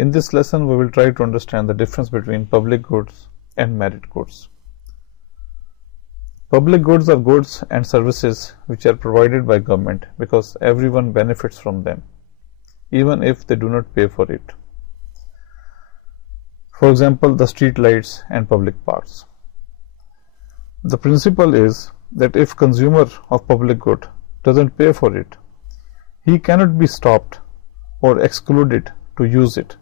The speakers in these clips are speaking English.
In this lesson, we will try to understand the difference between public goods and merit goods. Public goods are goods and services which are provided by government because everyone benefits from them, even if they do not pay for it. For example, the street lights and public parks. The principle is that if consumer of public good doesn't pay for it, he cannot be stopped or excluded to use it.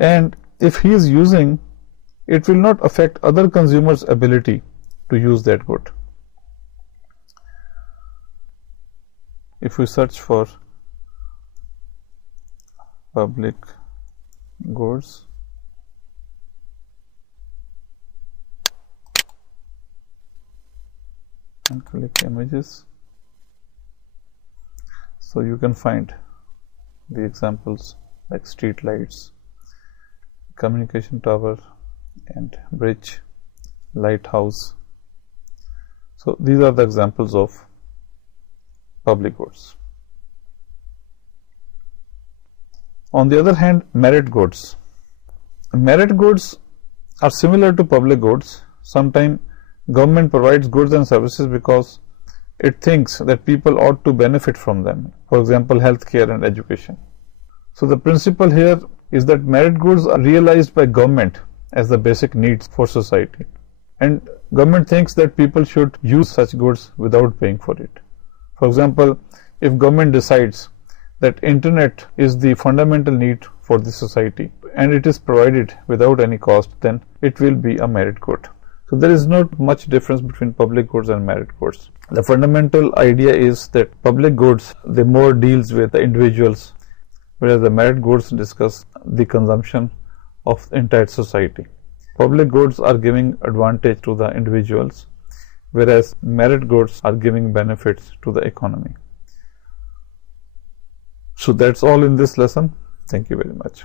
And if he is using, it will not affect other consumers' ability to use that good. If we search for public goods, and click images, so you can find the examples like street lights, communication tower and bridge, lighthouse. So these are the examples of public goods. On the other hand, merit goods. Merit goods are similar to public goods. Sometimes government provides goods and services because it thinks that people ought to benefit from them. For example, healthcare and education. So the principle here is that merit goods are realized by government as the basic needs for society. And government thinks that people should use such goods without paying for it. For example, if government decides that internet is the fundamental need for the society and it is provided without any cost, then it will be a merit good. So there is not much difference between public goods and merit goods. The fundamental idea is that public goods, they more deals with the individuals, whereas the merit goods discuss the consumption of the entire society. Public goods are giving advantage to the individuals, whereas merit goods are giving benefits to the economy. So that's all in this lesson. Thank you very much.